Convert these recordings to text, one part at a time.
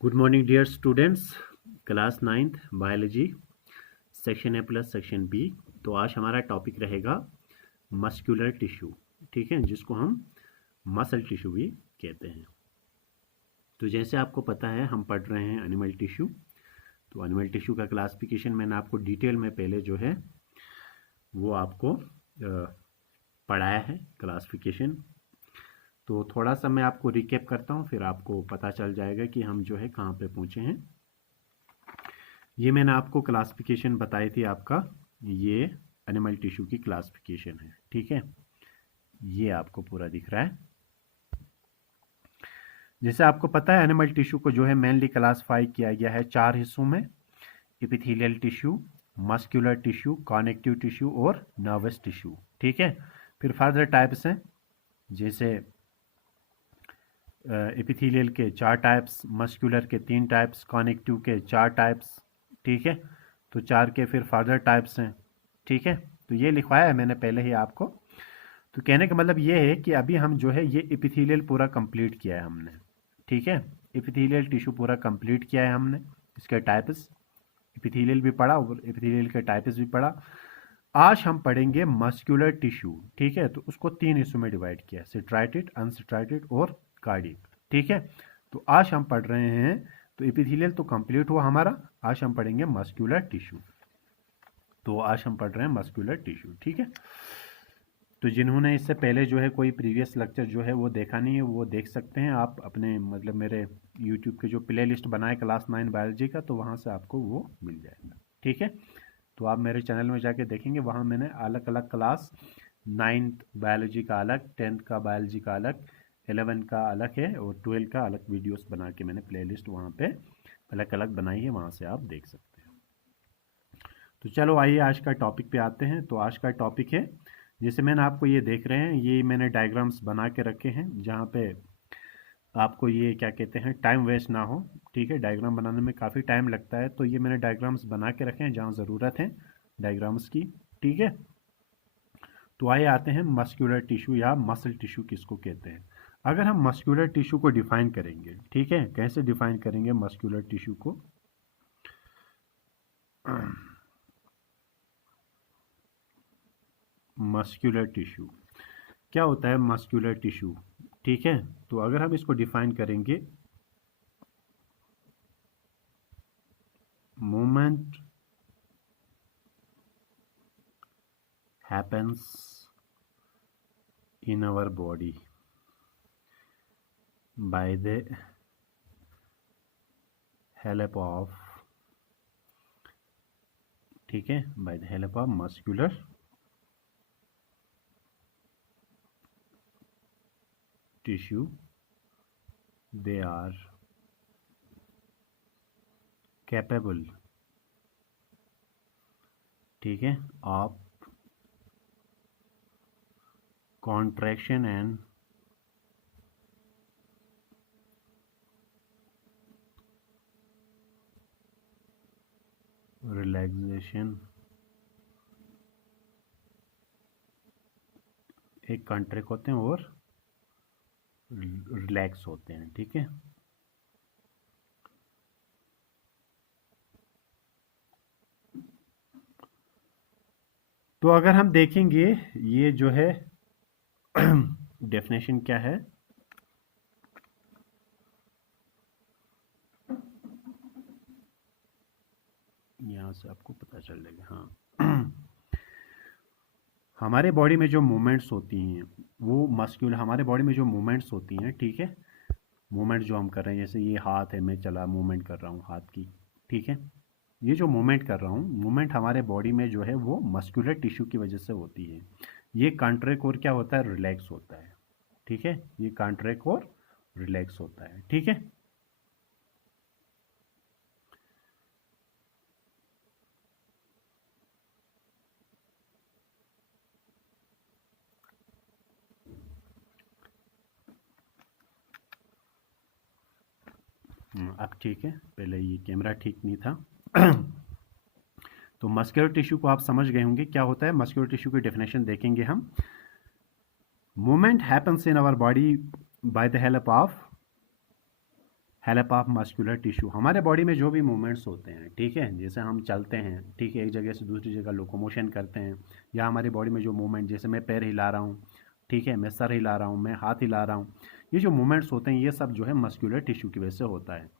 Good morning dear students. Class 9th biology section A plus section B. तो आज हमारा topic रहेगा muscular tissue, ठीक है, जिसको हम मसल टिश्यू भी कहते हैं। तो जैसे आपको पता है हम पढ़ रहे हैं एनिमल टिश्यू। तो एनिमल टिश्यू का क्लासिफिकेशन मैंने आपको डिटेल में पहले जो है वो आपको पढ़ाया है क्लासिफिकेशन। तो थोड़ा सा मैं आपको रिकैप करता हूँ, फिर आपको पता चल जाएगा कि हम जो है कहाँ पे पहुँचे हैं। ये मैंने आपको क्लासिफिकेशन बताई थी, आपका ये एनिमल टिश्यू की क्लासिफिकेशन है, ठीक है। ये आपको पूरा दिख रहा है। जैसे आपको पता है एनिमल टिश्यू को जो है मेनली क्लासिफाई किया गया है 4 हिस्सों में: epithelial tissue, muscular tissue, connective tissue और नर्वस टिश्यू, ठीक है। फिर फर्दर टाइप्स हैं, जैसे एपिथेलियल के 4 टाइप्स, मस्कुलर के 3 टाइप्स, कनेक्टिव के 4 टाइप्स, ठीक है। तो 4 के फिर फर्दर टाइप्स हैं, ठीक है। तो ये लिखवाया है मैंने पहले ही आपको। तो कहने का मतलब ये है कि अभी हम जो है ये एपिथेलियल पूरा कंप्लीट किया है हमने, ठीक है। एपिथेलियल टिश्यू पूरा कंप्लीट किया है हमने, इसके टाइप्स, एपिथेलियल भी पढ़ा और एपिथेलियल के टाइप्स भी पढ़ा। आज हम पढ़ेंगे मस्कुलर टिश्यू, ठीक है। तो उसको 3 हिस्सों में डिवाइड किया, सिट्राइटेड, अनसिट्राइटेड और कार्डियक, ठीक है। तो आज हम पढ़ रहे हैं, तो एपिथेलियल तो कंप्लीट हुआ हमारा, आज हम पढ़ेंगे मस्कुलर टिश्यू। तो आज हम पढ़ रहे हैं मस्कुलर टिश्यू, ठीक है। तो जिन्होंने इससे पहले जो है कोई प्रीवियस लेक्चर जो है वो देखा नहीं है, वो देख सकते हैं आप अपने, मतलब मेरे यूट्यूब के जो प्ले लिस्ट बनाए क्लास 9 बायोलॉजी का, तो वहाँ से आपको वो मिल जाएगा, ठीक है। तो आप मेरे चैनल में जाके देखेंगे, वहाँ मैंने अलग अलग क्लास 9th बायोलॉजी का अलग, 10th का बायोलॉजी का अलग, 11 का अलग है और 12 का अलग वीडियोस बना के मैंने प्लेलिस्ट वहाँ पे अलग अलग बनाई है, वहाँ से आप देख सकते हैं। तो चलो आइए आज का टॉपिक पे आते हैं। तो आज का टॉपिक है, जैसे मैंने आपको ये देख रहे हैं, ये मैंने डायग्राम्स बना के रखे हैं जहाँ पे आपको ये क्या कहते हैं टाइम वेस्ट ना हो, ठीक है। डायग्राम बनाने में काफ़ी टाइम लगता है, तो ये मैंने डायग्राम्स बना के रखे हैं जहाँ ज़रूरत है डायग्राम्स की, ठीक है। तो आइए आते हैं मस्कुलर टिश्यू या मसल टिश्यू किसको कहते हैं। अगर हम मस्कुलर टिश्यू को डिफाइन करेंगे, ठीक है, कैसे डिफाइन करेंगे मस्कुलर टिश्यू को। मस्कुलर टिश्यू क्या होता है, मस्कुलर टिश्यू, ठीक है। तो अगर हम इसको डिफाइन करेंगे, movement happens in our body by the help of, ठीक है, by the help of muscular tissue, they are capable, ठीक है, of contraction and रिलैक्सेशन। एक कॉन्ट्रैक्ट होते हैं और रिलैक्स होते हैं, ठीक है। तो अगर हम देखेंगे ये जो है डेफिनेशन क्या है, यहाँ से आपको पता चल जाएगा। हाँ हमारे बॉडी में जो मूवमेंट्स होती हैं वो मस्क्यूल, हमारे बॉडी में जो मूवमेंट्स होती हैं, ठीक है, मूवमेंट जो हम कर रहे हैं, जैसे ये हाथ है, मैं चला मूवमेंट कर रहा हूँ हाथ की, ठीक है। ये जो मूवमेंट कर रहा हूँ, मूवमेंट हमारे बॉडी में जो है वो मस्कुलर टिश्यू की वजह से होती है। ये कॉन्ट्रैक्ट और क्या होता है, रिलैक्स होता है, ठीक है। ये कॉन्ट्रैक्ट और रिलैक्स होता है, ठीक है। अब ठीक है, पहले ये कैमरा ठीक नहीं था। तो मस्कुलर टिश्यू को आप समझ गए होंगे क्या होता है। मस्कुलर टिश्यू की डेफिनेशन देखेंगे हम। Movement happens in our body by the help of help of muscular tissue, हमारे बॉडी में जो भी मूवमेंट्स होते हैं, ठीक है, जैसे हम चलते हैं, ठीक है, एक जगह से दूसरी जगह लोकोमोशन करते हैं, या हमारी बॉडी में जो मूवमेंट, जैसे मैं पैर हिला रहा हूँ, ठीक है, मैं सर हिला रहा हूँ, मैं हाथ हिला रहा हूँ, ये जो मूवमेंट्स होते हैं ये सब जो है मस्कुलर टिश्यू की वजह से होता है।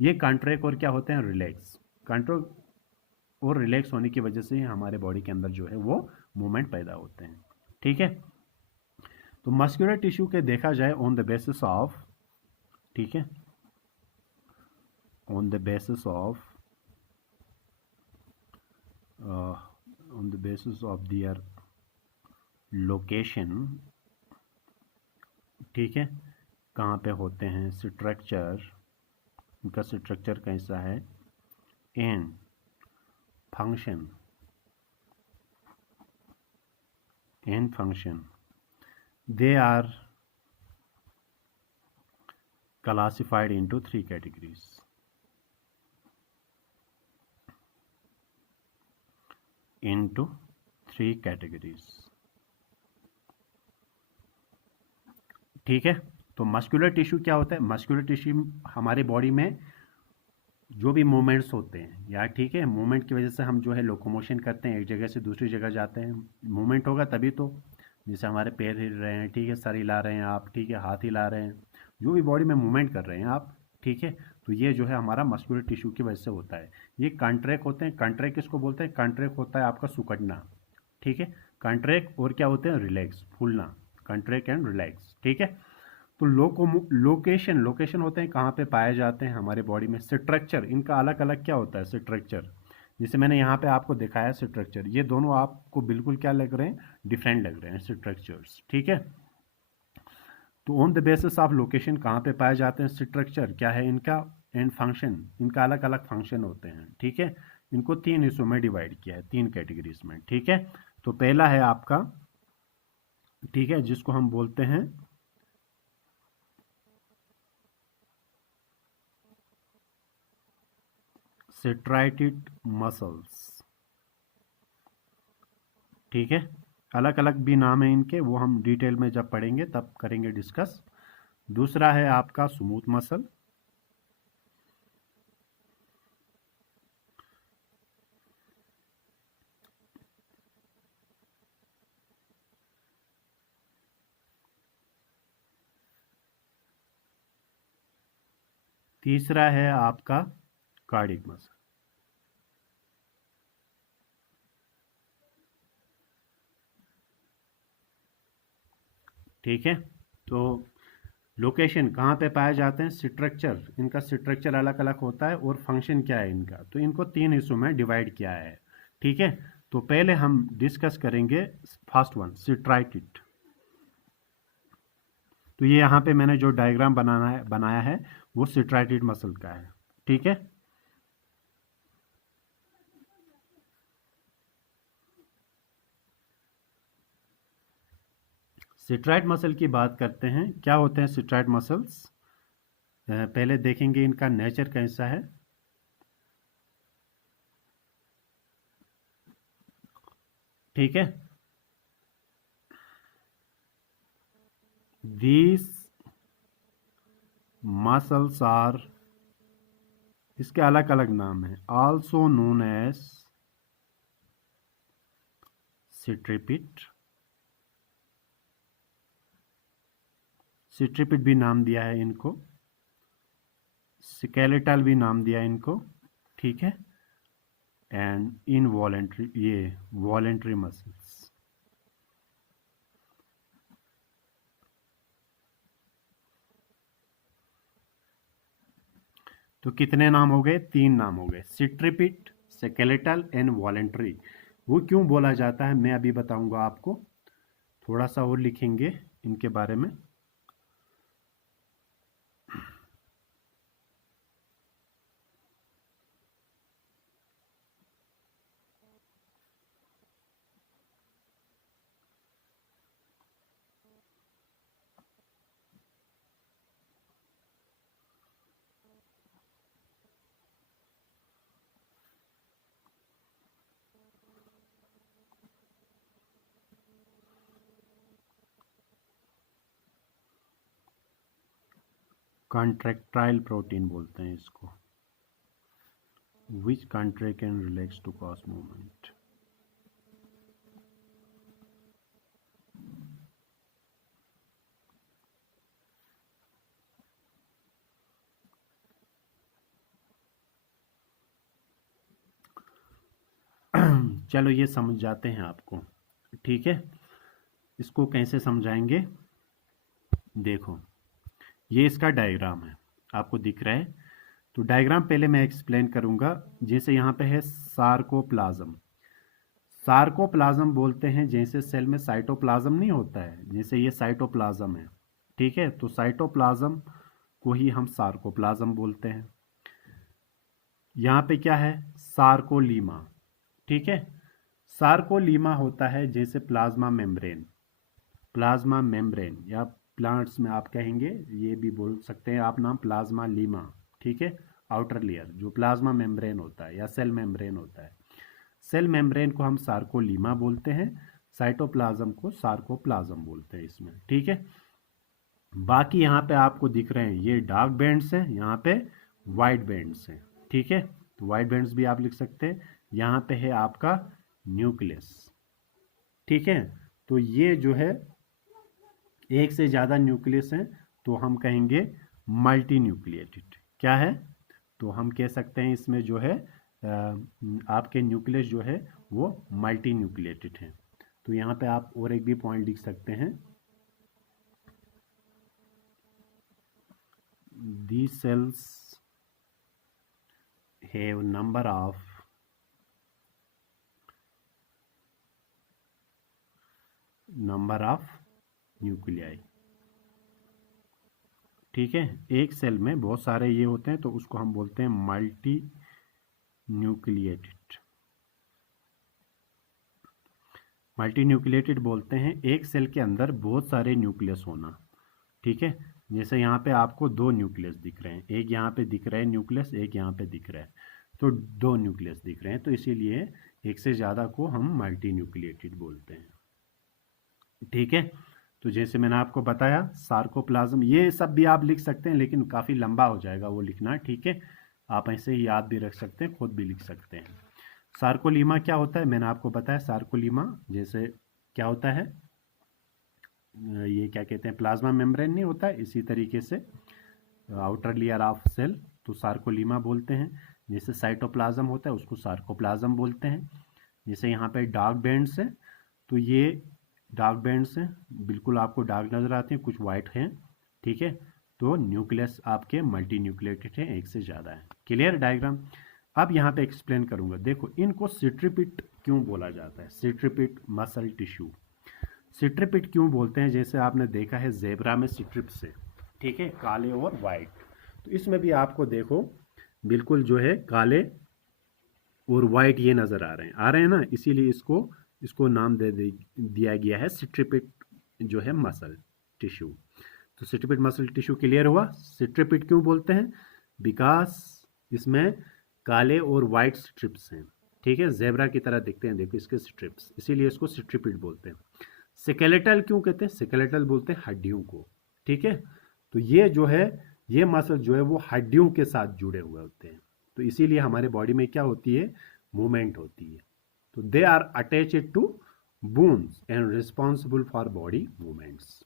ये कॉन्ट्रैक्ट और क्या होते हैं, रिलैक्स, कंट्रोल और रिलैक्स होने की वजह से ही हमारे बॉडी के अंदर जो है वो मूवमेंट पैदा होते हैं, ठीक है। तो मस्कुलर टिश्यू के देखा जाए ऑन द बेसिस ऑफ, ठीक है, on the basis of on the basis of their location, ठीक है, कहाँ पे होते हैं, स्ट्रक्चर, उनका स्ट्रक्चर कैसा है, and function, they are classified into three categories, ठीक है। तो मस्कुलर टिश्यू क्या होता है, मस्कुलर टिश्यू हमारे बॉडी में जो भी मूवमेंट्स होते हैं यार, ठीक है, मूवमेंट की वजह से हम जो है लोकोमोशन करते हैं, एक जगह से दूसरी जगह जाते हैं, मूवमेंट होगा तभी तो, जैसे हमारे पैर हिल रहे हैं, ठीक है, सर हिला रहे हैं आप, ठीक है, हाथ हिला रहे हैं, जो भी बॉडी में मूवमेंट कर रहे हैं आप, ठीक है, तो ये जो है हमारा मस्कुलर टिश्यू की वजह से होता है। ये कॉन्ट्रैक्ट होते हैं, कॉन्ट्रैक्ट किसको बोलते हैं, कॉन्ट्रैक्ट होता है आपका सुकड़ना, ठीक है, कॉन्ट्रैक्ट और क्या होते हैं, रिलैक्स, फूलना, कॉन्ट्रैक्ट एंड रिलैक्स, ठीक है। तो लोकेशन, लोकेशन होते हैं कहाँ पे पाए जाते हैं हमारे बॉडी में, स्ट्रक्चर, इनका अलग अलग क्या होता है, स्ट्रक्चर, जैसे मैंने यहाँ पे आपको दिखाया स्ट्रक्चर, ये दोनों आपको बिल्कुल क्या लग रहे हैं, डिफरेंट लग रहे हैं स्ट्रक्चर्स, ठीक है। तो on the basis of location कहाँ पे पाए जाते हैं स्ट्रक्चर, क्या है इनका, एंड फंक्शन, इनका अलग अलग फंक्शन होते हैं, ठीक है। इनको तीन हिस्सों में डिवाइड किया है, तीन कैटेगरीज में, ठीक है। तो पहला है आपका, ठीक है, जिसको हम बोलते हैं सेट्राइटेड मसल्स, ठीक है, अलग अलग भी नाम है इनके, वो हम डिटेल में जब पढ़ेंगे तब करेंगे डिस्कस। दूसरा है आपका स्मूथ मसल, तीसरा है आपका कार्डिक मसल, ठीक है। तो लोकेशन कहाँ पे पाए जाते हैं, स्ट्रक्चर, इनका स्ट्रक्चर अलग अलग होता है और फंक्शन क्या है इनका, तो इनको तीन हिस्सों में डिवाइड किया है, ठीक है। तो पहले हम डिस्कस करेंगे फर्स्ट वन, सिट्राइटिड। तो ये यहाँ पे मैंने जो डायग्राम बनाया है वो सिट्राइटिड मसल का है, ठीक है। सिट्राइट मसल की बात करते हैं, क्या होते हैं सिट्राइट मसल्स, पहले देखेंगे इनका नेचर कैसा है, ठीक है। दीज मसल्स आर, इसके अलग अलग नाम है, आल्सो नोन एज सिट्रिपिट, सिट्रिपिट भी नाम दिया है इनको, स्केलेटल भी नाम दिया है इनको, ठीक है, एंड इनवॉलेंट्री, ये वॉलेंट्री मसल्स। तो कितने नाम हो गए, तीन नाम हो गए, सिट्रिपिट, स्केलेटल एंड वॉलेंट्री। वो क्यों बोला जाता है मैं अभी बताऊंगा आपको, थोड़ा सा और लिखेंगे इनके बारे में। कॉन्ट्रैक्टाइल प्रोटीन बोलते हैं इसको, which contract and relax to cause movement. चलो ये समझ जाते हैं आपको, ठीक है। इसको कैसे समझाएंगे, देखो ये इसका डायग्राम है, आपको दिख रहा है। तो डायग्राम पहले मैं एक्सप्लेन करूंगा। जैसे यहाँ पे है सार्कोप्लाज्म, सार्कोप्लाज्म बोलते हैं जैसे सेल में साइटोप्लाज्म नहीं होता है, जैसे ये साइटोप्लाज्म है, ठीक है। तो साइटोप्लाज्म को ही हम सार्कोप्लाज्म बोलते हैं। यहाँ पे क्या है, सार्कोलीमा, ठीक है। सार्कोलीमा होता है जैसे प्लाज्मा मेम्ब्रेन, प्लाज्मा मेम्ब्रेन, या प्लांट्स में आप कहेंगे, ये भी बोल सकते हैं आप नाम, प्लाज्मा लीमा, ठीक है। आउटर लेयर जो प्लाज्मा मेम्ब्रेन होता है या सेल मेम्ब्रेन होता है, सेल मेम्ब्रेन को हम सार्कोलीमा बोलते हैं, साइटोप्लाज्म को सार्कोप्लाज्म बोलते हैं इसमें, ठीक है। बाकी यहाँ पे आपको दिख रहे हैं ये डार्क बैंड्स हैं, यहाँ पे वाइट बैंड्स हैं, ठीक है। तो वाइट बैंड्स भी आप लिख सकते हैं। यहाँ पे है आपका न्यूक्लियस, ठीक है। तो ये जो है एक से ज़्यादा न्यूक्लियस हैं तो हम कहेंगे मल्टी न्यूक्लिएटेड। क्या है, तो हम कह सकते हैं इसमें जो है आपके न्यूक्लियस जो है वो मल्टी न्यूक्लिएटेड हैं। तो यहाँ पे आप और एक भी पॉइंट लिख सकते हैं, these cells have number of nuclei, ठीक है। एक सेल में बहुत सारे ये होते हैं तो उसको हम बोलते हैं मल्टी न्यूक्लिएटेड, मल्टी न्यूक्लिएटेड बोलते हैं एक सेल के अंदर बहुत सारे न्यूक्लियस होना, ठीक है। जैसे यहाँ पे आपको दो न्यूक्लियस दिख रहे हैं, एक यहाँ पे दिख रहा है न्यूक्लियस, एक यहाँ पे दिख रहा है, तो दो न्यूक्लियस दिख रहे हैं, तो इसीलिए एक से ज़्यादा को हम मल्टी न्यूक्लिएटेड बोलते हैं, ठीक है। तो जैसे मैंने आपको बताया सार्कोप्लाज्म, ये सब भी आप लिख सकते हैं लेकिन काफ़ी लंबा हो जाएगा वो लिखना, ठीक है। आप ऐसे ही याद भी रख सकते हैं, खुद भी लिख सकते हैं। सार्कोलीमा क्या होता है, मैंने आपको बताया सार्कोलीमा जैसे क्या होता है, ये क्या कहते हैं, प्लाज्मा मेम्ब्रेन नहीं होता है, इसी तरीके से आउटर लेयर ऑफ सेल, तो सार्कोलीमा बोलते हैं। जैसे साइटोप्लाज्म होता है उसको सार्कोप्लाज्म बोलते हैं। जैसे यहाँ पे डार्क बैंड्स हैं, तो ये डार्क बैंड्स हैं, बिल्कुल आपको डार्क नज़र आते हैं, कुछ वाइट हैं, ठीक है। तो न्यूक्लियस आपके मल्टी न्यूक्लिएटेड हैं, एक से ज़्यादा है। Clear diagram. अब यहाँ पे एक्सप्लेन करूँगा। देखो इनको सिट्रिपिट क्यों बोला जाता है, सिट्रिपिट मसल टिश्यू, सिट्रिपिट क्यों बोलते हैं, जैसे आपने देखा है जेब्रा में सिट्रिप्स है, ठीक है, काले और वाइट। तो इसमें भी आपको देखो बिल्कुल जो है काले और वाइट ये नज़र आ रहे हैं ना, इसीलिए इसको नाम दिया गया है सिट्रिपिट जो है मसल टिश्यू। तो सिट्रिपिट मसल टिश्यू क्लियर हुआ। सिट्रिपिट क्यों बोलते हैं, बिकॉज इसमें काले और वाइट स्ट्रिप्स हैं, ठीक है, जेब्रा की तरह दिखते हैं, देखो इसके स्ट्रिप्स, इसीलिए इसको सिट्रिपिट बोलते हैं। स्केलेटल क्यों कहते हैं, स्केलेटल बोलते हैं हड्डियों को, ठीक है। तो ये जो है ये मसल जो है वो हड्डियों के साथ जुड़े हुए होते हैं, तो इसीलिए हमारे बॉडी में क्या होती है, मूवमेंट होती है। तो they are attached to bones and responsible for body movements.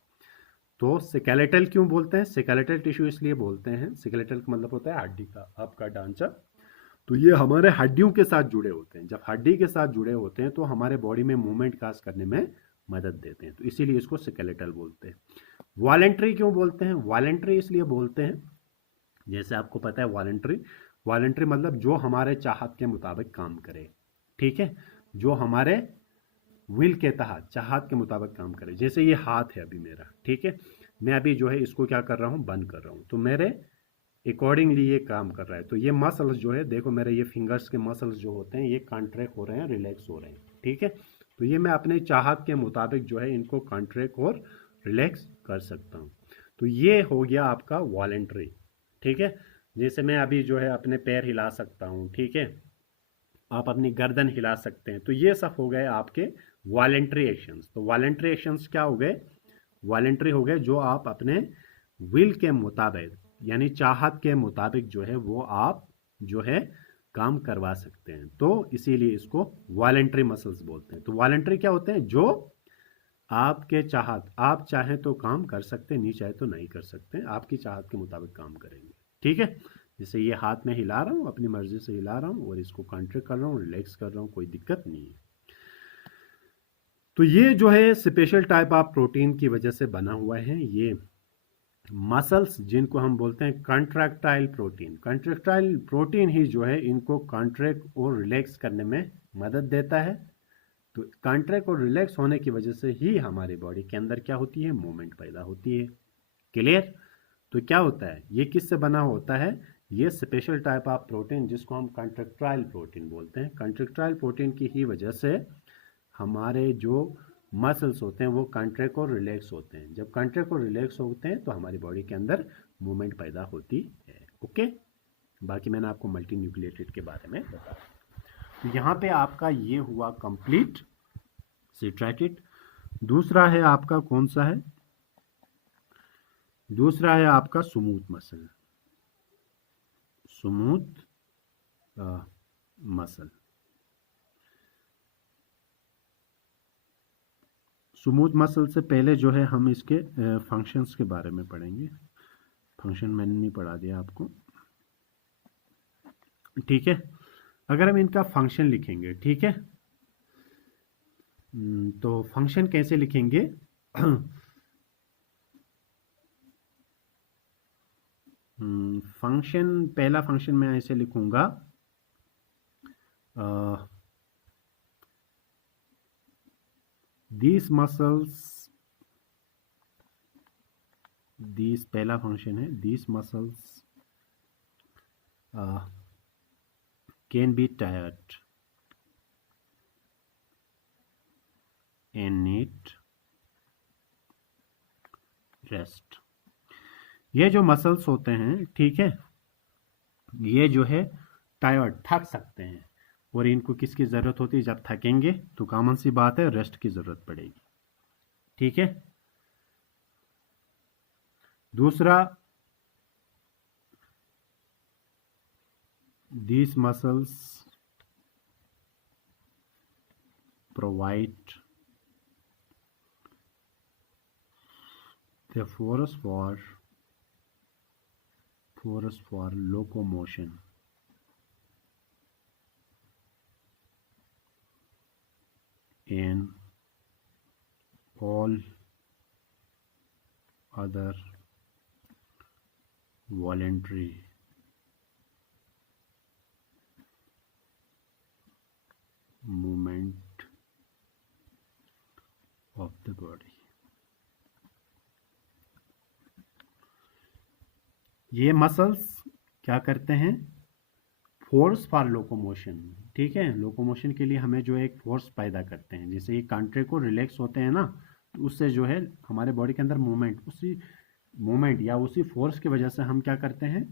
तो स्केलेटल क्यों बोलते हैं, स्केलेटल टिश्यू इसलिए बोलते हैं, स्केलेटल का मतलब होता है हड्डी का आपका ढांचा, तो ये हमारे हड्डियों के साथ जुड़े होते हैं। जब हड्डी के साथ जुड़े होते हैं तो हमारे बॉडी में मूवमेंट काज करने में मदद देते हैं, तो इसीलिए इसको स्केलेटल बोलते हैं। वॉलेंट्री क्यों बोलते हैं, वॉलेंट्री इसलिए बोलते हैं, जैसे आपको पता है वॉलेंट्री मतलब जो हमारे चाहत के मुताबिक काम करे, ठीक है, जो हमारे विल के तहत चाहत के मुताबिक काम करे। जैसे ये हाथ है अभी मेरा, ठीक है, मैं अभी जो है इसको क्या कर रहा हूँ, बंद कर रहा हूँ, तो मेरे अकॉर्डिंगली ये काम कर रहा है। तो ये मसल्स जो है देखो मेरे ये फिंगर्स के मसल्स जो होते हैं ये कॉन्ट्रैक्ट हो रहे हैं, रिलैक्स हो रहे हैं, ठीक है। तो ये मैं अपने चाहत के मुताबिक जो है इनको कॉन्ट्रैक्ट और रिलैक्स कर सकता हूँ। तो ये हो गया आपका वॉलेंट्री, ठीक है। जैसे मैं अभी जो है अपने पैर हिला सकता हूँ, ठीक है, आप अपनी गर्दन हिला सकते हैं, तो ये सब हो गए आपके वॉलेंट्री एक्शंस। तो वॉलेंट्री एक्शंस क्या हो गए, वॉलेंट्री हो गए जो आप अपने विल के मुताबिक यानी चाहत के मुताबिक जो है वो आप जो है काम करवा सकते हैं, तो इसीलिए इसको वॉलेंट्री मसल्स बोलते हैं। तो वॉलेंट्री क्या होते हैं? जो आपके चाहत, आप चाहें तो काम कर सकते हैं, नहीं चाहे तो नहीं कर सकते हैं, आपकी चाहत के मुताबिक काम करेंगे। ठीक है, जैसे ये हाथ में हिला रहा हूँ, अपनी मर्जी से हिला रहा हूँ और इसको कॉन्ट्रैक्ट कर रहा हूँ, रिलैक्स कर रहा हूँ, कोई दिक्कत नहीं है। तो ये जो है स्पेशल टाइप ऑफ प्रोटीन की वजह से बना हुआ है ये मसल्स, जिनको हम बोलते हैं कंट्रैक्टाइल प्रोटीन। कंट्रैक्टाइल प्रोटीन ही जो है इनको कॉन्ट्रैक्ट और रिलैक्स करने में मदद देता है। तो कॉन्ट्रैक्ट और रिलैक्स होने की वजह से ही हमारी बॉडी के अंदर क्या होती है? मूवमेंट पैदा होती है। क्लियर? तो क्या होता है, ये किससे बना होता है? ये स्पेशल टाइप ऑफ प्रोटीन जिसको हम कंट्रैक्टाइल प्रोटीन बोलते हैं, कंट्रैक्टाइल प्रोटीन की ही वजह से हमारे जो मसल्स होते हैं वो कॉन्ट्रैक्ट और रिलैक्स होते हैं। जब कॉन्ट्रैक्ट और रिलैक्स होते हैं तो हमारी बॉडी के अंदर मूवमेंट पैदा होती है। ओके, बाकी मैंने आपको मल्टी न्यूक्लिएटेड के बारे में बताया। तो यहाँ पे आपका ये हुआ कंप्लीट सिट्रैटेड। दूसरा है आपका कौन सा है? दूसरा है आपका smooth muscle. Smooth muscle. Smooth muscle से पहले जो है हम इसके फंक्शंस के बारे में पढ़ेंगे। फंक्शन मैंने नहीं पढ़ा दिया आपको, ठीक है। अगर हम इनका फंक्शन लिखेंगे, ठीक है, तो फंक्शन कैसे लिखेंगे? फंक्शन, पहला फंक्शन मैं ऐसे लिखूंगा, these muscles, these पहला फंक्शन है, these muscles can be tired and need rest। ये जो मसल्स होते हैं, ठीक है, ये जो है टायर्ड, थक सकते हैं, और इनको किसकी ज़रूरत होती है? जब थकेंगे तो कॉमन सी बात है रेस्ट की ज़रूरत पड़ेगी। ठीक है। दूसरा, these muscles provide the force for locomotion in all other voluntary movement of the body। ये मसल्स क्या करते हैं? Force for locomotion. ठीक है, लोकोमोशन के लिए हमें जो है एक फोर्स पैदा करते हैं। जैसे ये कॉन्ट्रैक्ट को रिलैक्स होते हैं ना, तो उससे जो है हमारे बॉडी के अंदर मूवमेंट, उसी मूवमेंट या उसी फोर्स की वजह से हम क्या करते हैं?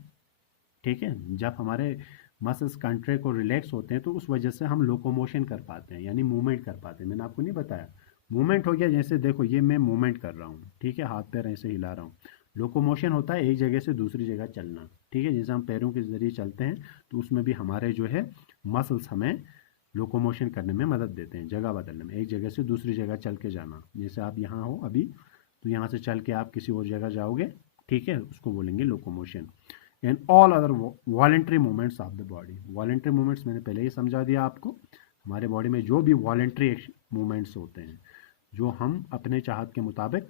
ठीक है, जब हमारे मसल्स कॉन्ट्रैक्ट और रिलैक्स होते हैं तो उस वजह से हम लोकोमोशन कर पाते हैं, यानी मूवमेंट कर पाते हैं। मैंने आपको नहीं बताया, मूवमेंट हो गया, जैसे देखो ये मैं मूवमेंट कर रहा हूँ, ठीक है, हाथ पैर ऐसे हिला रहा हूँ। लोकोमोशन होता है एक जगह से दूसरी जगह चलना, ठीक है, जैसे हम पैरों के जरिए चलते हैं, तो उसमें भी हमारे जो है मसल्स हमें लोकोमोशन करने में मदद देते हैं, जगह बदलने में, एक जगह से दूसरी जगह चल के जाना। जैसे आप यहाँ हो अभी, तो यहाँ से चल के आप किसी और जगह जाओगे, ठीक है, उसको बोलेंगे locomotion. And all other voluntary movements of the body. Voluntary movements मैंने पहले ही समझा दिया आपको। हमारे बॉडी में जो भी वॉलेंट्री मूवमेंट्स होते हैं जो हम अपने चाहत के मुताबिक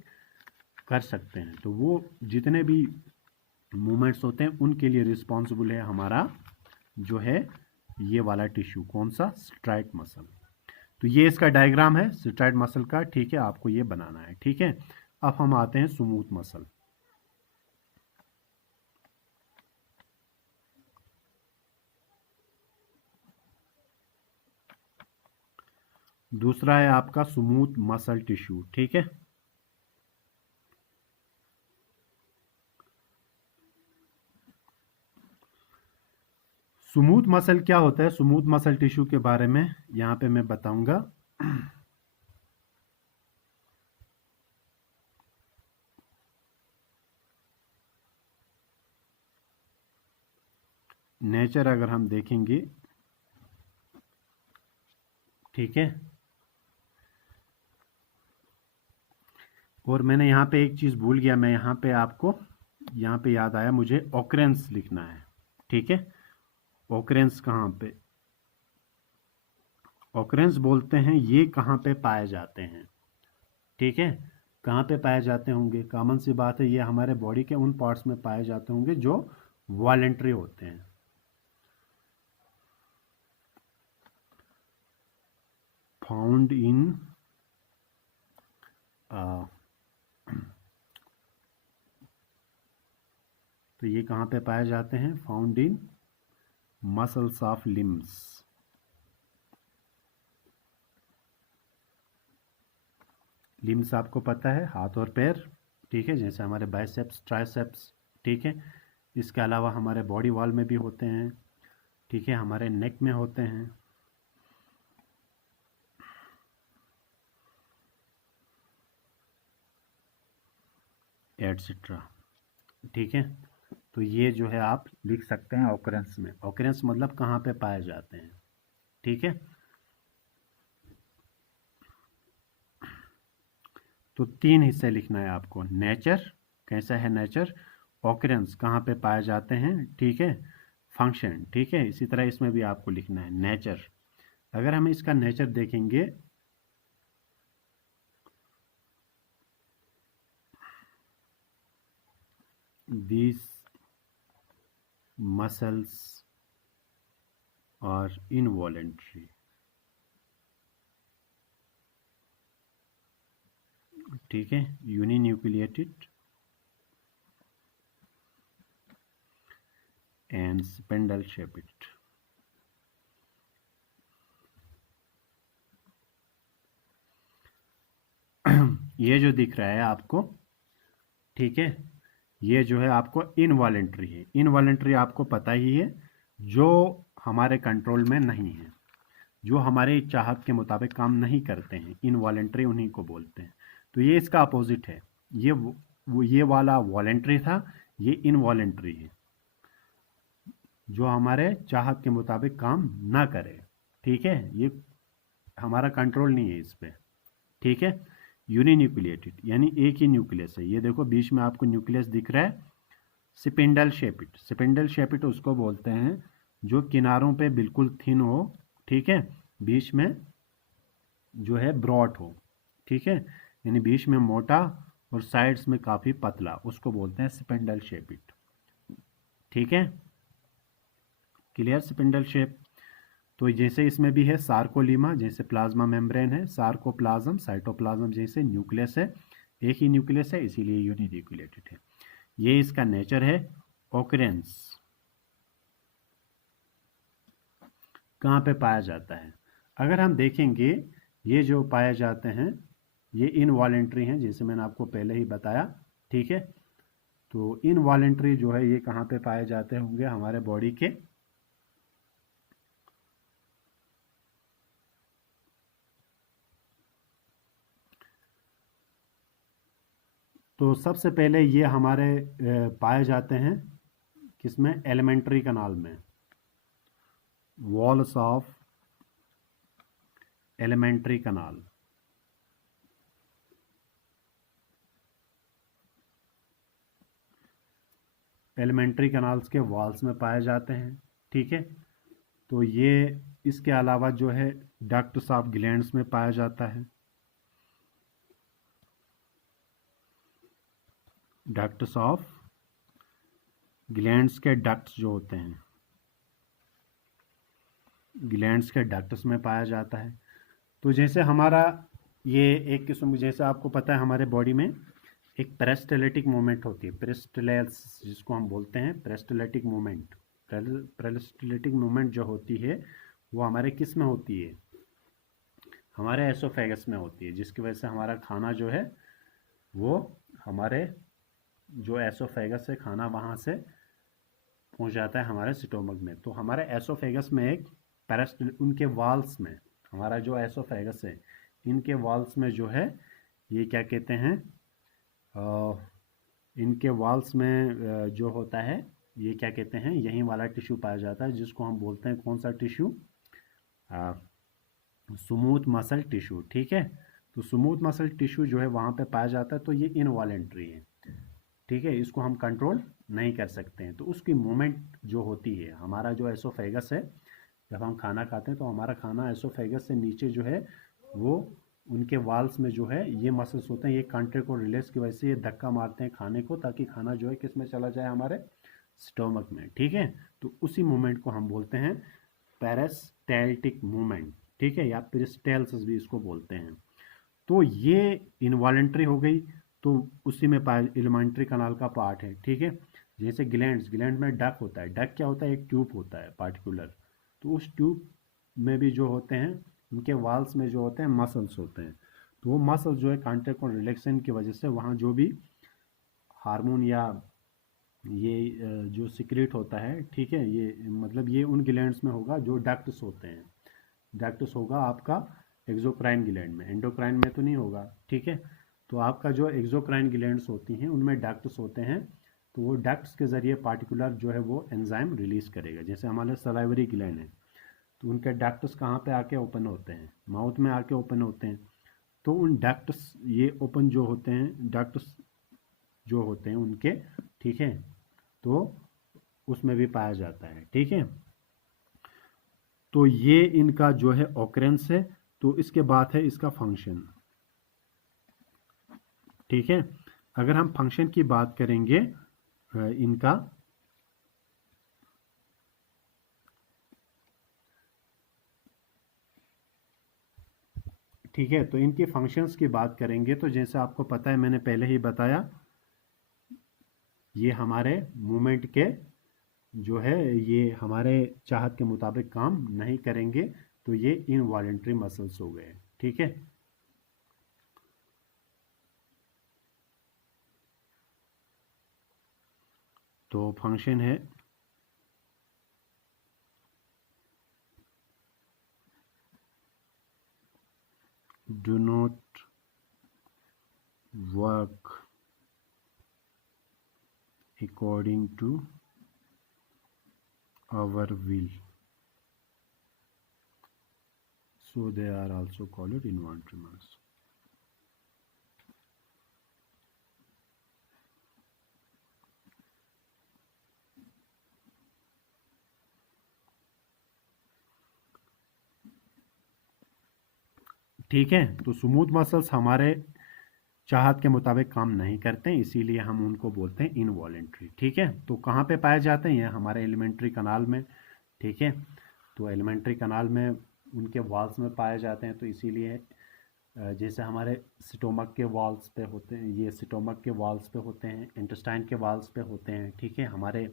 कर सकते हैं, तो वो जितने भी मूवमेंट्स होते हैं उनके लिए रिस्पॉन्सिबल है हमारा जो है ये वाला टिश्यू, कौन सा? Straight muscle. तो ये इसका डायग्राम है स्ट्राइट मसल का, ठीक है, आपको ये बनाना है। ठीक है, अब हम आते हैं स्मूथ मसल। दूसरा है आपका स्मूथ मसल टिश्यू। ठीक है, स्मूथ मसल क्या होता है? स्मूथ मसल टिश्यू के बारे में यहाँ पे मैं बताऊंगा। नेचर अगर हम देखेंगे, ठीक है, और मैंने यहाँ पे एक चीज़ भूल गया, मैं यहाँ पे आपको यहाँ पे याद आया, मुझे ऑकरेंस लिखना है, ठीक है। ऑकरेंस कहाँ पे, ऑकरेंस बोलते हैं ये कहाँ पे पाए जाते हैं, ठीक है। कहाँ पे पाए जाते होंगे, कॉमन सी बात है, ये हमारे बॉडी के उन पार्ट्स में पाए जाते होंगे जो वॉलेंट्री होते हैं। फाउंड इन तो ये कहाँ पे पाए जाते हैं, found in muscles of limbs. Limbs आपको पता है, हाथ और पैर, ठीक है, जैसे हमारे बाइसेप्स, ट्राइसेप्स, ठीक है। इसके अलावा हमारे बॉडी वॉल में भी होते हैं, ठीक है, हमारे नेक में होते हैं, एटसेट्रा, ठीक है। तो ये जो है आप लिख सकते हैं ऑकरेंस में। ऑकरेंस मतलब कहाँ पे पाए जाते हैं, ठीक है। तो 3 हिस्से लिखना है आपको, नेचर कैसा है, नेचर, ऑकरेंस कहाँ पे पाए जाते हैं, ठीक है, फंक्शन, ठीक है। इसी तरह इसमें भी आपको लिखना है नेचर। अगर हम इसका नेचर देखेंगे, these muscles are involuntary, ठीक है, यूनिन्यूक्लिएटेड एंड स्पिंडल शेप्ड। ये जो दिख रहा है आपको, ठीक है, ये जो है आपको इनवॉलेंट्री है। इनवॉलेंट्री आपको पता ही है, जो हमारे कंट्रोल में नहीं है, जो हमारे चाहत के मुताबिक काम नहीं करते हैं, इनवॉलेंट्री उन्हीं को बोलते हैं। तो ये इसका अपोजिट है, ये वाला वॉलेंट्री था, ये इनवॉलेंट्री है, जो हमारे चाहत के मुताबिक काम ना करे, ठीक है। ये हमारा कंट्रोल नहीं है इस पर, ठीक है। यूनिन्यूक्लिएटेड यानी एक ही न्यूक्लियस है, ये देखो बीच में आपको न्यूक्लियस दिख रहा है। स्पिंडल शेपिड, स्पिंडल शेपिड उसको बोलते हैं जो किनारों पे बिल्कुल थिन हो, ठीक है, बीच में जो है ब्रॉड हो, ठीक है, यानी बीच में मोटा और साइड्स में काफ़ी पतला, उसको बोलते हैं स्पिंडल शेपिड, ठीक है। Clear, spindle shape. तो जैसे इसमें भी है सार्कोलीमा, जैसे प्लाज्मा मेम्ब्रेन है, सार्कोप्लाज्म, साइटोप्लाज्म जैसे न्यूक्लियस है, एक ही न्यूक्लियस है, इसीलिए यूनिन्यूक्लिएटेड है। ये इसका नेचर है। ऑकरेंस कहाँ पे पाया जाता है, अगर हम देखेंगे ये जो पाए जाते हैं ये इनवॉलेंट्री हैं, जैसे मैंने आपको पहले ही बताया, ठीक है। तो इनवॉलेंट्री जो है ये कहाँ पे पाए जाते होंगे, हमारे बॉडी के तो सबसे पहले ये हमारे पाए जाते हैं किसमें, एलिमेंट्री कनाल में, walls of alimentary canal, alimentary canals के वॉल्स में पाए जाते हैं, ठीक है। तो ये इसके अलावा जो है डक्ट्स ऑफ ग्लैंड्स में पाया जाता है, डक्ट्स ऑफ ग्लैंड्स के डक्ट्स जो होते हैं, ग्लैंड्स के डक्ट्स में पाया जाता है। तो जैसे हमारा ये एक किस्म, जैसे आपको पता है हमारे बॉडी में एक पेरिस्टाल्टिक मूवमेंट होती है, पेरिस्टाल्स जिसको हम बोलते हैं, पेरिस्टाल्टिक मूवमेंट, पेरिस्टाल्टिक मूवमेंट जो होती है वो हमारे किस में होती है, हमारे एसोफेगस में होती है, जिसकी वजह से हमारा खाना जो है वो हमारे जो एसोफेगस है, खाना वहाँ से पहुँच जाता है हमारे स्टोमक में। तो हमारे एसोफेगस में एक उनके वॉल्स में, हमारा जो एसोफेगस है इनके वॉल्स में जो है ये क्या कहते हैं, इनके वॉल्स में जो होता है ये क्या कहते हैं, यही वाला टिश्यू पाया जाता है जिसको हम बोलते हैं कौन सा टिश्यू, स्मूथ मसल टिश्यू। ठीक है, तो स्मूथ मसल टिश्यू जो है वहाँ पे पाया जाता है, तो ये इनवॉलेंट्री है। ठीक है, इसको हम कंट्रोल नहीं कर सकते हैं। तो उसकी मूवमेंट जो होती है, हमारा जो एसोफेगस है, जब हम खाना खाते हैं तो हमारा खाना एसोफेगस से नीचे जो है वो उनके वाल्स में जो है ये मसल्स होते हैं, ये कंट्रे को रिलेक्स की वजह से ये धक्का मारते हैं खाने को, ताकि खाना जो है किस में चला जाए, हमारे स्टोमक में। ठीक है, तो उसी मूवमेंट को हम बोलते हैं पेरिस्टाल्टिक मूवमेंट। ठीक है, या पेरिस्टाल्सिस भी इसको बोलते हैं। तो ये इनवॉलेंट्री हो गई, तो उसी में एलिमेंट्री कनाल का पार्ट है। ठीक है, जैसे ग्लैंड में डक होता है, डक क्या होता है, एक ट्यूब होता है पार्टिकुलर, तो उस ट्यूब में भी जो होते हैं उनके वाल्स में जो होते हैं मसल्स होते हैं, तो वो मसल्स जो है कॉन्ट्रैक्ट और रिलैक्सेशन की वजह से वहाँ जो भी हार्मोन या ये जो सिक्रेट होता है, ठीक है, ये मतलब ये उन ग्लैंड्स में होगा जो डक्ट्स होते हैं। डक्ट्स होगा आपका एक्सोक्राइन ग्लैंड में, एंडोक्राइन में तो नहीं होगा। ठीक है, तो आपका जो एक्सोक्राइन ग्लैंड्स होती हैं उनमें डक्ट्स होते हैं, तो वो डक्ट्स के ज़रिए पार्टिकुलर जो है वो एंजाइम रिलीज करेगा। जैसे हमारे सलाइवरी ग्लैंड है, तो उनके डक्ट्स कहाँ पे आके ओपन होते हैं, माउथ में आके ओपन होते हैं। तो उन डक्ट्स ये ओपन जो होते हैं, डक्ट्स जो होते हैं उनके, ठीक है, तो उसमें भी पाया जाता है। ठीक है, तो ये इनका जो है ऑकरेंस है। तो इसके बाद है इसका फंक्शन। ठीक है, अगर हम फंक्शन की बात करेंगे इनका, ठीक है, तो इनके फंक्शंस की बात करेंगे तो जैसे आपको पता है, मैंने पहले ही बताया, ये हमारे मूवमेंट के जो है ये हमारे चाहत के मुताबिक काम नहीं करेंगे, तो ये इनवॉलेंट्री मसल्स हो गए। ठीक है, तो फंक्शन है do not work according to our will, so they are also called involuntary muscles. ठीक है, तो स्मूथ मसल्स हमारे चाहत के मुताबिक काम नहीं करते हैं, इसीलिए हम उनको बोलते हैं इनवॉलेंट्री। ठीक है, तो कहाँ पे पाए जाते हैं, ये हमारे एलिमेंट्री कनाल में। ठीक है, तो एलिमेंट्री कनाल में उनके वॉल्स में पाए जाते हैं, तो इसीलिए जैसे हमारे स्टोमक के वॉल्स पे होते हैं, ये स्टोमक के वॉल्स पे होते हैं, इंटेस्टाइन के वॉल्स पे होते हैं। ठीक है, हमारे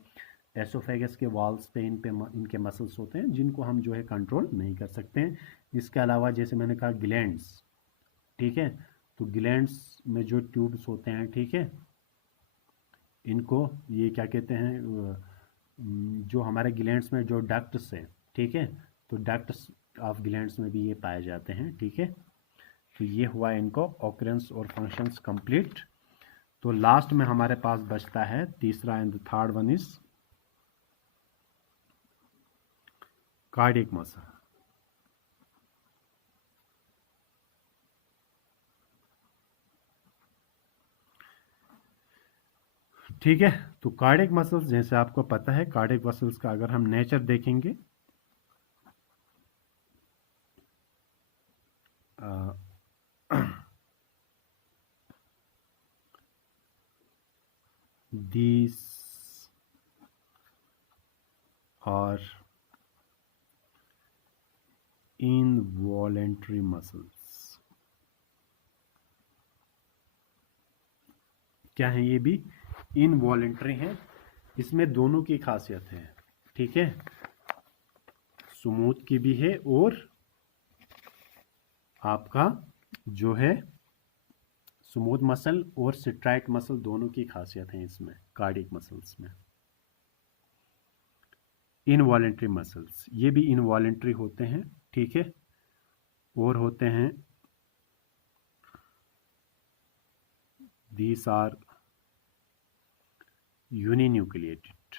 एसोफेगस के वॉल्स पे इनके मसल्स होते हैं जिनको हम जो है कंट्रोल नहीं कर सकते हैं। इसके अलावा जैसे मैंने कहा ग्लैंड्स, ठीक है, तो ग्लैंड्स में जो ट्यूब्स होते हैं, ठीक है, इनको ये क्या कहते हैं, जो हमारे ग्लैंड्स में जो डक्ट्स हैं, ठीक है, तो डक्ट्स ऑफ ग्लैंड्स में भी ये पाए जाते हैं। ठीक है, तो ये हुआ इनको ऑकरेंस और फंक्शंस कंप्लीट। तो लास्ट में हमारे पास बचता है तीसरा, and the third one is cardiac muscle. ठीक है, तो कार्डियक मसल्स जैसे आपको पता है, कार्डियक मसल्स का अगर हम नेचर देखेंगे, these are involuntary muscles। क्या है, ये भी इनवॉलेंट्री हैं। इसमें दोनों की खासियत है। ठीक है, स्मूथ की भी है और आपका जो है स्मूथ मसल और स्ट्राइट मसल, दोनों की खासियत है इसमें कार्डियक मसल्स में। इनवॉलेंट्री मसल्स ये भी इनवॉलेंट्री होते हैं। ठीक है, और होते हैं these are यूनिन्यूक्लिएटेड।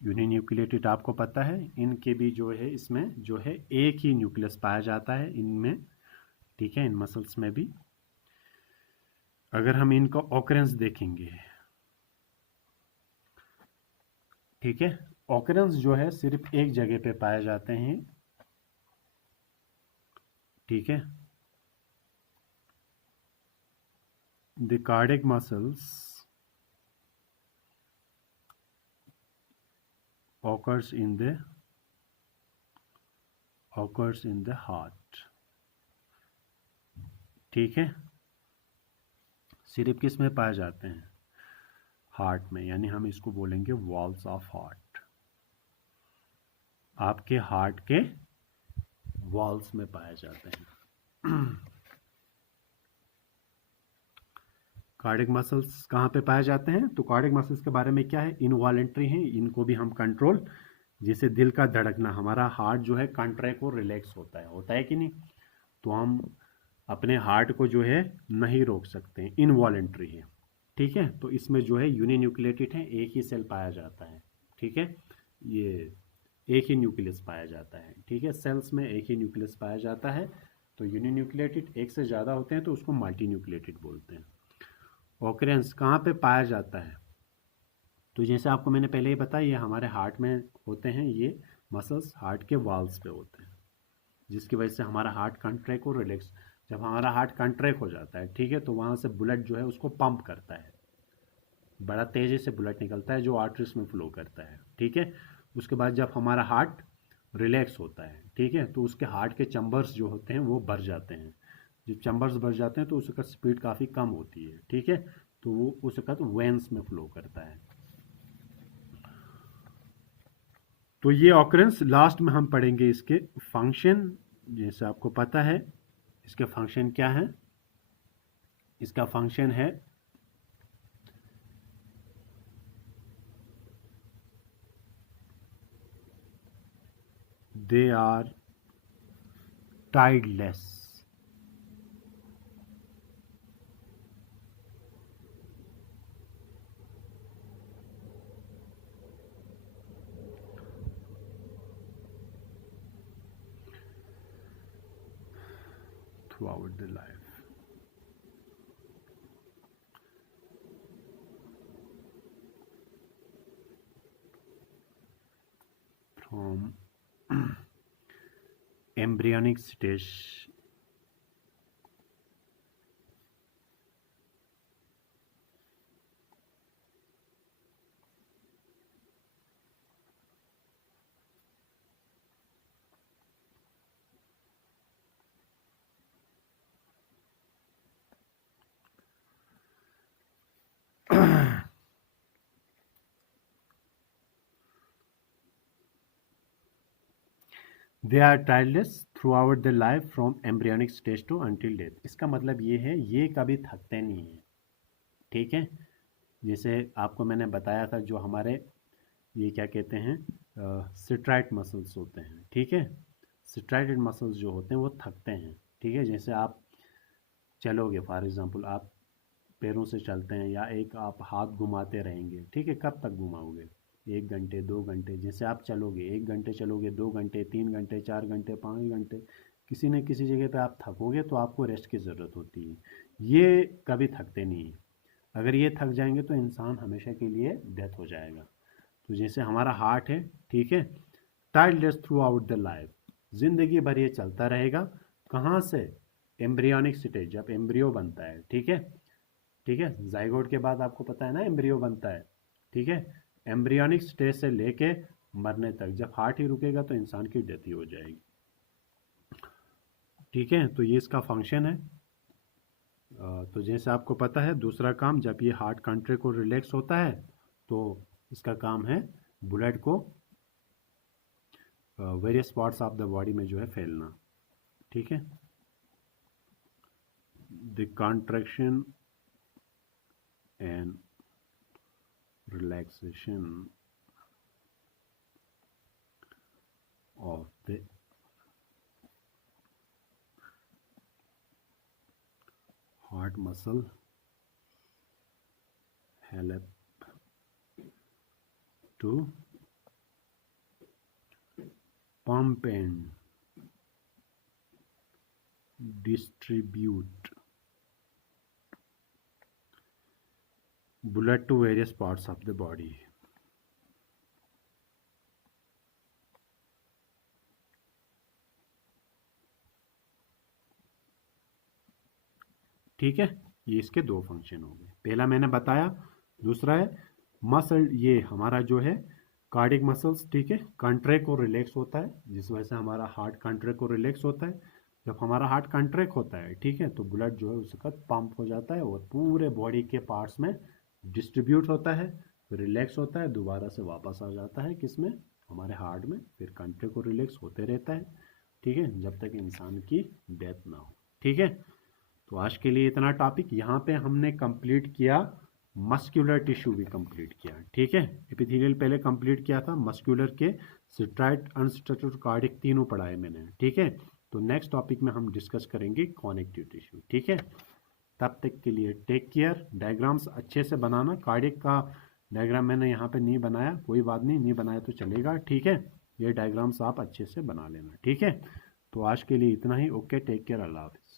यूनिन्यूक्लिएटेड आपको पता है, इनके भी जो है इसमें जो है एक ही न्यूक्लियस पाया जाता है इनमें, ठीक है, इन मसल्स में भी। अगर हम इनका ऑकरेंस देखेंगे, ठीक है, ऑकरेंस जो है सिर्फ एक जगह पे पाए जाते हैं, ठीक है। The cardiac muscles occurs in the heart, ठीक है, सिर्फ किस में पाए जाते हैं, हार्ट में, यानी हम इसको बोलेंगे वॉल्स ऑफ हार्ट, आपके हार्ट के वॉल्स में पाए जाते हैं। कार्डियक मसल्स कहाँ पे पाए जाते हैं, तो कार्डियक मसल्स के बारे में क्या है, इनवॉलेंट्री हैं, इनको भी हम कंट्रोल, जैसे दिल का धड़कना, हमारा हार्ट जो है कंट्रैक्ट और रिलैक्स होता है कि नहीं, तो हम अपने हार्ट को जो है नहीं रोक सकते हैं, इनवॉलेंट्री है, ठीक है। तो इसमें जो है यूनिन्यूक्लिएटेड है, एक ही सेल पाया जाता है, ठीक है, ये एक ही न्यूक्लियस पाया जाता है, ठीक है, सेल्स में एक ही न्यूक्लियस पाया जाता है। तो यूनिन्यूक्लिएटेड एक से ज़्यादा होते हैं तो उसको मल्टी न्यूक्लिएटेड बोलते हैं। ऑकरेंस कहाँ पे पाया जाता है, तो जैसे आपको मैंने पहले ही बताया, ये हमारे हार्ट में होते हैं, ये मसल्स हार्ट के वॉल्स पे होते हैं, जिसकी वजह से हमारा हार्ट कंट्रैक्ट और रिलैक्स, जब हमारा हार्ट कंट्रैक्ट हो जाता है, ठीक है, तो वहाँ से ब्लड जो है उसको पंप करता है, बड़ा तेज़ी से ब्लड निकलता है जो आर्टरीज में फ्लो करता है, ठीक है। उसके बाद जब हमारा हार्ट रिलैक्स होता है, ठीक है, तो उसके हार्ट के चैम्बर्स जो होते हैं वो भर जाते हैं, जब चैम्बर्स भर जाते हैं तो उसका स्पीड काफ़ी कम होती है, ठीक है, तो वो उसका तो वेन्स में फ्लो करता है। तो ये ऑकरेंस लास्ट में हम पढ़ेंगे इसके फंक्शन, जैसे आपको पता है इसके फंक्शन क्या है, इसका फंक्शन है they are tideless, throughout the life, from embryonic stage they are tireless throughout the life from embryonic stage to until death. इसका मतलब ये है ये कभी थकते नहीं हैं, ठीक है। जैसे आपको मैंने बताया था जो हमारे ये क्या कहते हैं सिट्राइट मसल्स होते हैं, ठीक है, सिट्राइटेड मसल्स जो होते हैं वो थकते हैं, ठीक है। जैसे आप चलोगे, फॉर एग्जांपल आप पैरों से चलते हैं या एक आप हाथ घुमाते रहेंगे, ठीक है, कब तक घुमाओगे, 1 घंटे 2 घंटे, जैसे आप चलोगे 1 घंटे चलोगे, 2 घंटे 3 घंटे 4 घंटे 5 घंटे, किसी न किसी जगह पे आप थकोगे तो आपको रेस्ट की ज़रूरत होती है, ये कभी थकते नहीं हैं। अगर ये थक जाएंगे तो इंसान हमेशा के लिए डेथ हो जाएगा। तो जैसे हमारा हार्ट है, ठीक है, tireless throughout the life, जिंदगी भर ये चलता रहेगा, कहाँ से, एम्ब्रियोनिक स्टेज, जब एम्ब्रियो बनता है, ठीक है, ठीक है, जाइगोट के बाद आपको पता है ना एम्ब्रियो बनता है, ठीक है, एम्ब्रियोनिक स्टेज से लेके मरने तक, जब हार्ट ही रुकेगा तो इंसान की डेथ ही हो जाएगी, ठीक है। तो ये इसका फंक्शन है। तो जैसे आपको पता है दूसरा काम, जब ये हार्ट कंट्रैक्ट को रिलैक्स होता है तो इसका काम है ब्लड को various parts of the body में जो है फैलना, ठीक है। The contraction and relaxation of the heart muscle help to pump and distribute blood to various parts of the body. ठीक है, ये इसके दो फंक्शन हो गए। पहला मैंने बताया, दूसरा है मसल, ये हमारा जो है कार्डिक मसल्स, ठीक है, कंट्रैक्ट और रिलैक्स होता है, जिस वजह से हमारा हार्ट कंट्रैक्ट और रिलैक्स होता है। जब हमारा हार्ट कंट्रैक्ट होता है, ठीक है, तो ब्लड जो है उसका पंप हो जाता है और पूरे बॉडी के पार्ट्स में डिस्ट्रीब्यूट होता है, फिर रिलैक्स होता है, दोबारा से वापस आ जाता है किसमें, हमारे हार्ट में, फिर कंट्रैक्ट और रिलैक्स होते रहता है, ठीक है, जब तक इंसान की डेथ ना हो। ठीक है, तो आज के लिए इतना टॉपिक। यहाँ पे हमने कंप्लीट किया, मस्कुलर टिश्यू भी कंप्लीट किया, ठीक है, एपिथेलियल पहले कंप्लीट किया था, मस्कुलर के स्ट्राइट अनस्ट्रक्चर्ड कार्डिक तीनों पढ़ाए मैंने, ठीक है। तो नेक्स्ट टॉपिक में हम डिस्कस करेंगे कनेक्टिव टिश्यू, ठीक है। तब तक के लिए टेक केयर। डायग्राम्स अच्छे से बनाना, कार्डिक का डायग्राम मैंने यहाँ पे नहीं बनाया, कोई बात नहीं, नहीं बनाया तो चलेगा, ठीक है। ये डायग्राम्स आप अच्छे से बना लेना, ठीक है। तो आज के लिए इतना ही। ओके, टेक केयर, अल्लाह हाफिज़।